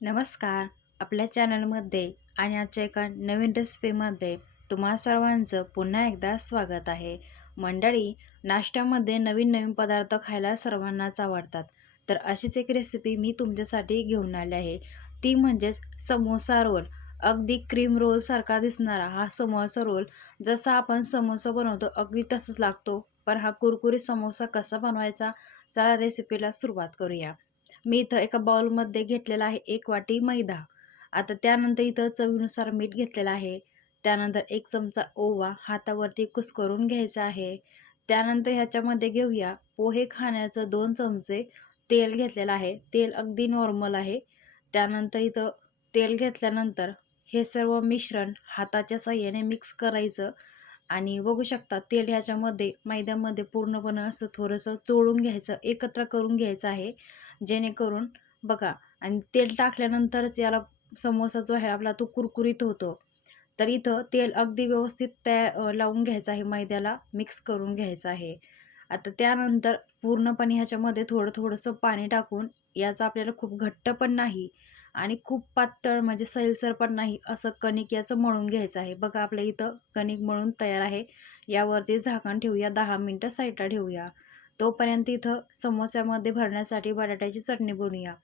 नमस्कार. आपल्या चॅनलमध्ये आणि आजच्या एका नवीन रेसिपीमध्ये तुम्हा सर्वांचं पुन्हा एकदा स्वागत आहे. मंडळी नाश्त्यामध्ये नवीन नवीन पदार्थ खायला सर्वांनाच आवडतात. तर अशीच एक रेसिपी मी तुमच्यासाठी घेऊन आली आहे. ती म्हणजेच समोसा रोल. अगदी क्रीम रोलसारखा दिसणारा हा समोसा रोल. जसा आपण समोसा बनवतो अगदी तसंच लागतो. पण हा कुरकुरीत समोसा कसा बनवायचा चला रेसिपीला सुरुवात करूया. मी इथं एका बाउलमध्ये घेतलेला आहे एक वाटी मैदा. आता त्यानंतर इथं चवीनुसार मीठ घेतलेलं आहे. त्यानंतर एक चमचा ओवा हातावरती कुस्करून घ्यायचा आहे. त्यानंतर ह्याच्यामध्ये घेऊया पोहे खाण्याचं दोन चमचे तेल घेतलेलं आहे. तेल अगदी नॉर्मल आहे. त्यानंतर इथं तेल घेतल्यानंतर हे सर्व मिश्रण हाताच्या साह्याने मिक्स करायचं. आणि बघू शकता तेल ह्याच्यामध्ये मैद्यामध्ये पूर्णपणे असं थोडंसं चोळून घ्यायचं एकत्र करून घ्यायचं आहे जेणेकरून बघा आणि तेल टाकल्यानंतरच याला समोसा जो आहे आपला तो कुरकुरीत होतो. तर इथं तेल अगदी व्यवस्थित त्या लावून घ्यायचं आहे मैद्याला मिक्स करून घ्यायचं आहे. आता त्यानंतर पूर्णपणे ह्याच्यामध्ये थोडं थोडंसं पाणी टाकून याचा आपल्याला खूप घट्ट पण नाही आणि खूप पातळ म्हणजे सैलसर पण नाही असं कणिक याचं मळून घ्यायचं आहे. बघा आपल्या इथं कणिक मळून तयार आहे. यावरती झाकण ठेवूया दहा मिनटं साईडला ठेवूया. तोपर्यंत इथं समोस्यामध्ये भरण्यासाठी बटाट्याची चटणी बनवूया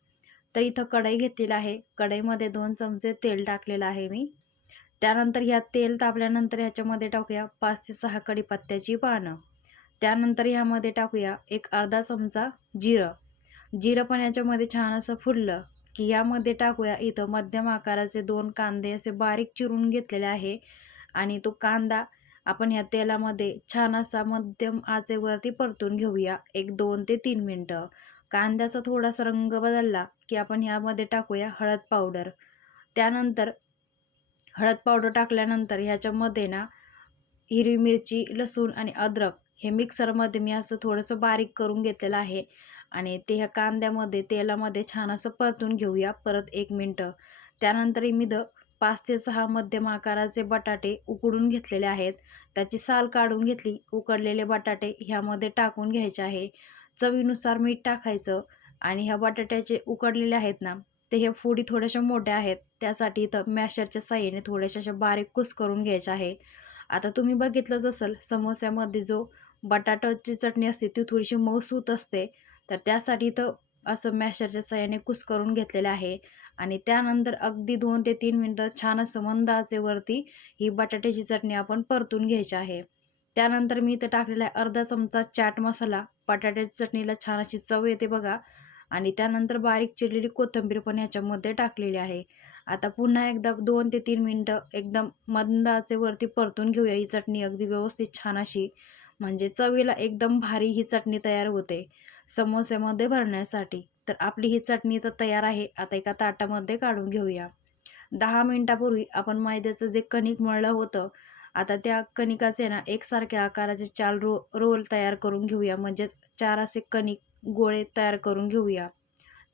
तर इथं कढई घेतलेली आहे. कढईमध्ये दोन चमचे तेल टाकलेलं आहे मी. त्यानंतर ह्या तेल तापल्यानंतर ह्याच्यामध्ये टाकूया पाच ते सहा कढीपत्त्याची पानं. त्यानंतर ह्यामध्ये टाकूया एक अर्धा चमचा जिरं. जिरं पण याच्यामध्ये छान असं फुललं. की यामध्ये टाकूया. इथं मध्यम आकाराचे दोन कांदे असे बारीक चिरून घेतलेले आहे. आणि तो कांदा आपण ह्या तेलामध्ये छान असा मध्यम आचेवरती परतून घेऊया. एक दोन ते तीन मिनटं. कांद्याचा थोडासा रंग बदलला की आपण ह्यामध्ये टाकूया हळद पावडर. त्यानंतर हळद पावडर टाकल्यानंतर ह्याच्यामध्ये ना हिरवी मिरची लसूण आणि अद्रक हे मिक्सरमध्ये मी असं थोडंसं बारीक करून घेतलेलं आहे. आणि ते ह्या कांद्यामध्ये तेलामध्ये छान असं परतून घेऊया. परत एक मिनटं. त्यानंतर मी द पाच ते सहा मध्यम आकाराचे बटाटे उकडून घेतलेले आहेत. त्याची साल काढून घेतली. उकडलेले बटाटे ह्यामध्ये टाकून घ्यायचे आहे. चवीनुसार मीठ टाकायचं. आणि ह्या बटाट्याचे उकडलेले आहेत ना ते हे फोडी थोड्याशा मोठ्या आहेत. त्यासाठी इथं मॅशरच्या साह्याने थोड्याशा अशा बारीक कुस करून घ्यायच्या आहे. आता तुम्ही बघितलंच असेल समोस्यामध्ये जो बटाट्याची चटणी असते ती थोडीशी मऊसूत असते. तर त्यासाठी इथं असं मॅशरच्या सहाय्याने कुस करून घेतलेले आहे. आणि त्यानंतर अगदी दोन ते तीन मिनटं छान असं मंदाचेवरती ही बटाट्याची चटणी आपण परतून घ्यायची आहे. त्यानंतर मी इथं टाकलेला आहे अर्धा चमचा चाट मसाला. बटाट्याच्या चटणीला छान अशी चव येते बघा. आणि त्यानंतर बारीक चिरलेली कोथिंबीर पण ह्याच्यामध्ये टाकलेली आहे. आता पुन्हा एकदा दोन ते तीन मिनटं एकदम मंदाचेवरती परतून घेऊया ही चटणी अगदी व्यवस्थित छान अशी. म्हणजे चवीला एकदम भारी ही चटणी तयार होते. समोसेमध्ये भरण्यासाठी. तर आपली ही चटणी तर तयार आहे. आता एका ताटामध्ये काढून घेऊया. दहा मिनटापूर्वी आपण मैद्याचं जे कणिक मळलं होतं आता त्या कणिकाचे ना एकसारख्या आकाराचे चार रो रोल तयार करून घेऊया. म्हणजेच चार असे कणिक गोळे तयार करून घेऊया.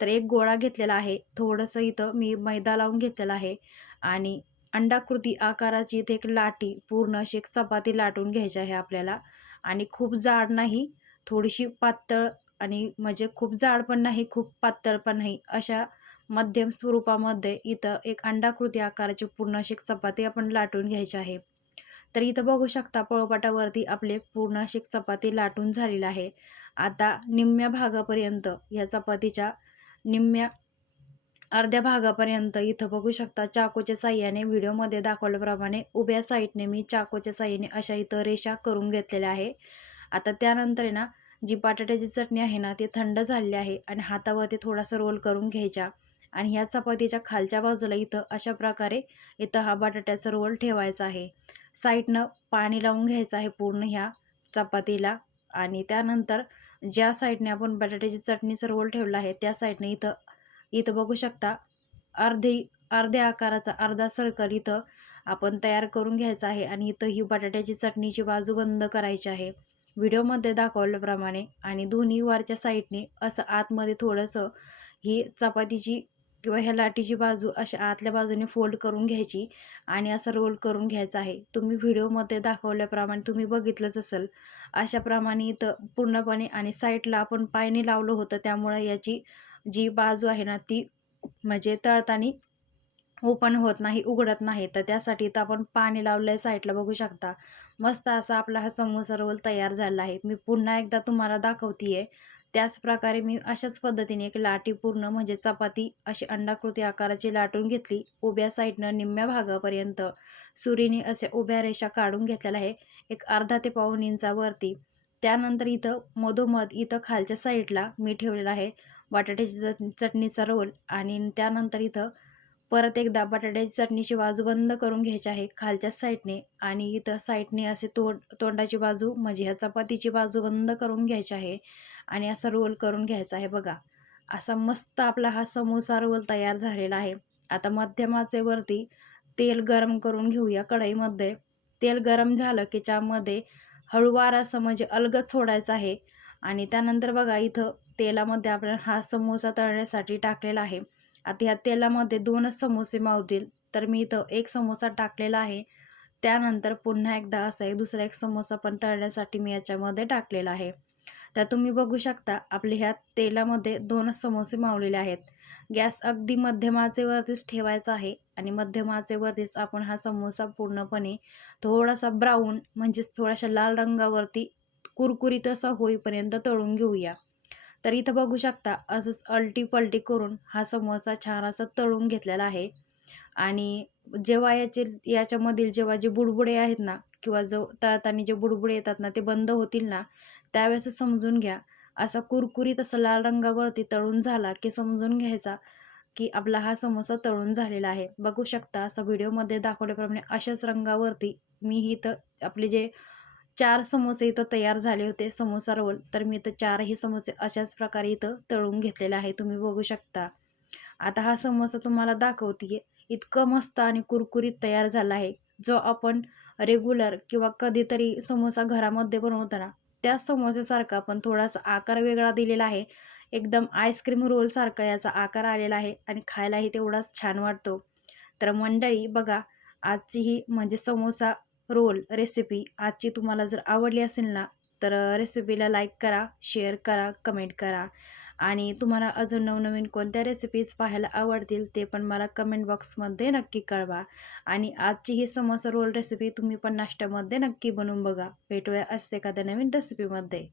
तर एक गोळा घेतलेला आहे. थोडंसं इथं मी मैदा लावून घेतलेला आहे. आणि अंडाकृती आकाराची इथे एक लाटी पूर्ण अशी एक चपाती लाटून घ्यायची आहे आपल्याला. आणि खूप जाड नाही थोडीशी पातळ आणि म्हणजे खूप जाड पण नाही खूप पातळ पण नाही अशा मध्यम स्वरूपामध्ये इथं एक अंडाकृती आकाराची पूर्ण अशी एक चपाती आपण लाटून घ्यायची आहे. तर इथं बघू शकता पळोपाटावरती आपली एक पूर्ण अशी एक चपाती लाटून झालेली आहे. आता निम्म्या भागापर्यंत ह्या चपातीच्या निम्म्या अर्ध्या भागापर्यंत इथं बघू शकता चाकूच्या साह्याने व्हिडिओमध्ये दाखवल्याप्रमाणे उभ्या साईडने मी चाकूच्या साह्याने अशा इथं रेषा करून घेतलेल्या आहे. आता त्यानंतर आहे ना जी बटाट्याची चटणी आहे ना ती थंड झालेली आहे आणि हातावरती थोडासा रोल करून घ्यायच्या आणि ह्या चपातीच्या खालच्या बाजूला इथं अशा प्रकारे इथं हा बटाट्याचा रोल ठेवायचा आहे. साईडनं पाणी लावून घ्यायचं आहे पूर्ण ह्या चपातीला. आणि त्यानंतर ज्या साईडने आपण बटाट्याची चटणीचा रोल ठेवला आहे त्या साईडने इथं इथं बघू शकता. अर्धे अर्ध्या आकाराचा अर्धा सर्कल इथं आपण तयार करून घ्यायचा आहे आणि इथं ही बटाट्याची चटणीची बाजू बंद करायची आहे. व्हिडिओमध्ये दाखवल्याप्रमाणे आणि दोन्ही वरच्या साईडने असं आतमध्ये थोडंसं ही चपातीची किंवा ह्या लाटीची बाजू अशा आतल्या बाजूने फोल्ड करून घ्यायची आणि असं रोल करून घ्यायचा आहे. तुम्ही व्हिडिओमध्ये दाखवल्याप्रमाणे तुम्ही बघितलंच असेल. अशाप्रमाणे इथं पूर्णपणे आणि साईडला आपण पायने लावलं होतं त्यामुळे याची जी बाजू आहे ना ती म्हणजे तळताना ओपन होत नाही उघडत नाही. तर त्यासाठी तर आपण पाणी लावलं आहे साईडला बघू शकता. मस्त असा आपला हा समोसा रोल तयार झाला आहे. मी पुन्हा एकदा तुम्हाला दाखवते आहे त्याच प्रकारे मी अशाच पद्धतीने एक लाटी पूर्ण म्हणजे चपाती अशी अंडाकृती आकाराची लाटून घेतली. उभ्या साईडनं निम्म्या भागापर्यंत सुरीने असे उभ्या रेषा काढून घेतलेल्या आहे. एक अर्धा ते पाऊन इंचावरती. त्यानंतर इथं मधोमध इथं खालच्या साईडला मी ठेवलेला आहे. बटाट्याची चट चटणीचा रोल आणि त्यानंतर इथं परत एकदा बटाट्याची चटणीची बाजू बंद करून घ्यायची आहे खालच्या साईडने आणि इथं साईडने असे तोंड तोंडाची बाजू म्हणजे ह्या चपातीची बाजू बंद करून घ्यायची आहे आणि असा रोल करून घ्यायचा आहे बघा. असा मस्त आपला हा समोसा रोल तयार झालेला आहे. आता मध्यमाचे वरती तेल गरम करून घेऊया कढईमध्ये. तेल गरम झालं की त्यामध्ये हळूवार असं म्हणजे अलगद सोडायचं आहे आणि त्यानंतर बघा इथं तेलामध्ये आपण हा समोसा तळण्यासाठी टाकलेला आहे. आता ह्या तेलामध्ये दोनच समोसे मावतील. तर मी इथं एक समोसा टाकलेला आहे. त्यानंतर पुन्हा एकदा असा एक दुसरा एक समोसा पण तळण्यासाठी मी याच्यामध्ये टाकलेला आहे. तर तुम्ही बघू शकता आपले ह्या तेलामध्ये दोनच समोसे मावलेले आहेत. गॅस अगदी मध्यमाचेवरतीच ठेवायचा आहे आणि मध्यमाचेवरतीच आपण हा समोसा पूर्णपणे थोडासा ब्राऊन म्हणजेच थोडाशा लाल रंगावरती कुरकुरीत असा होईपर्यंत तळून घेऊया. तर इथं बघू शकता असंच अलटी पलटी करून हा समोसा छान असा तळून घेतलेला आहे. आणि जेव्हा याचे याच्यामधील जेव्हा जे बुडबुडे आहेत ना किंवा जो तळताना जे बुडबुडे येतात ना ते बंद होतील ना त्यावेळेस समजून घ्या. असा कुरकुरीत असा लाल रंगावरती तळून झाला की समजून घ्यायचा की आपला हा समोसा तळून झालेला आहे. बघू शकता असं व्हिडिओमध्ये दाखवल्याप्रमाणे अशाच रंगावरती मी ही तर आपले जे चार समोसे इथं तयार झाले होते समोसा रोल. तर मी इथं चारही समोसे अशाच प्रकारे इथं तळून घेतलेले आहे तुम्ही बघू शकता. आता हा समोसा तुम्हाला दाखवते इतकं मस्त आणि कुरकुरीत तयार झाला आहे जो आपण रेग्युलर किंवा कधीतरी समोसा घरामध्ये बनवताना त्याच समोसेसारखा पण थोडासा आकार वेगळा दिलेला आहे. एकदम आईस्क्रीम रोलसारखा याचा आकार आलेला आहे आणि खायलाही तेवढाच छान वाटतो. तर मंडळी बघा आजची ही म्हणजे समोसा रोल रेसिपी आजची तुम्हाला जर आवडली असेल ना तर रेसिपीला लाईक करा शेअर करा कमेंट करा. आणि तुम्हाला अजून नवनवीन कोणत्या रेसिपीज पाहायला आवडतील ते पण मला कमेंट बॉक्समध्ये नक्की कळवा. आणि आजची ही समोसा रोल रेसिपी तुम्ही पण नाश्त्यामध्ये नक्की बनवून बघा. भेटूया असते एखाद्या नवीन रेसिपीमध्ये